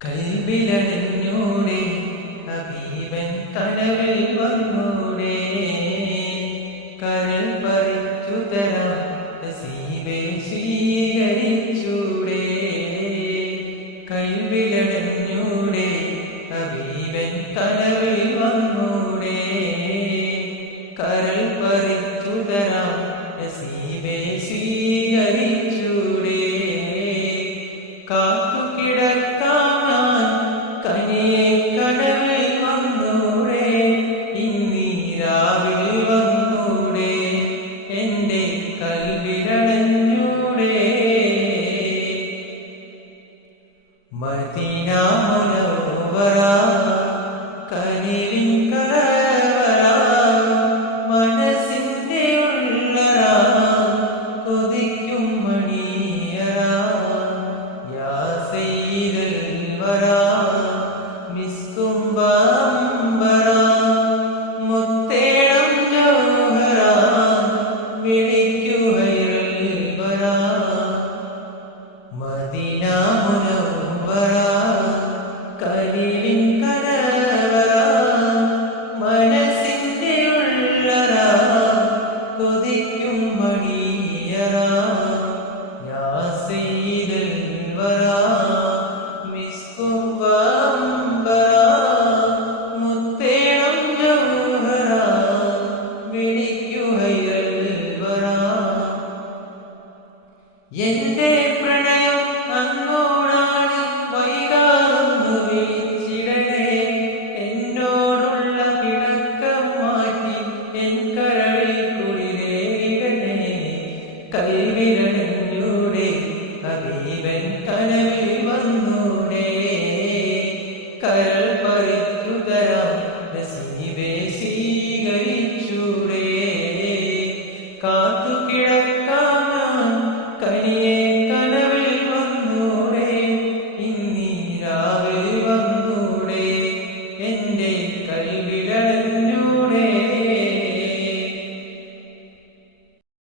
കൽവിലണിഞ്ഞൂടെ ഹബീബൻ കനവിൽ വന്നൂടെ കരൾ പറിച്ചു തരാം നസീബെ സ്വീകരിച്ചൂടെ കൽവിലണിഞ്ഞൂടെ ഹബീബൻ കനവിൽ വന്നൂടെ കരൾ പറിച്ചു തരാം നസീബെ സ്വീകരിച്ചൂടെ കാത്തു കിടക്കാം മദീന മുനവ്വറ കനിവിൻ കരവറ മനസ്സിന്റെ ഉള്ളറ കൊതിക്കും മണിയറ യാ സയ്യിദൽ വറ മിസ്കുംബ അംബറ മുത്തേടം ജൗഹറ വിളിക്കു ഹൈറൽ വറ മദീന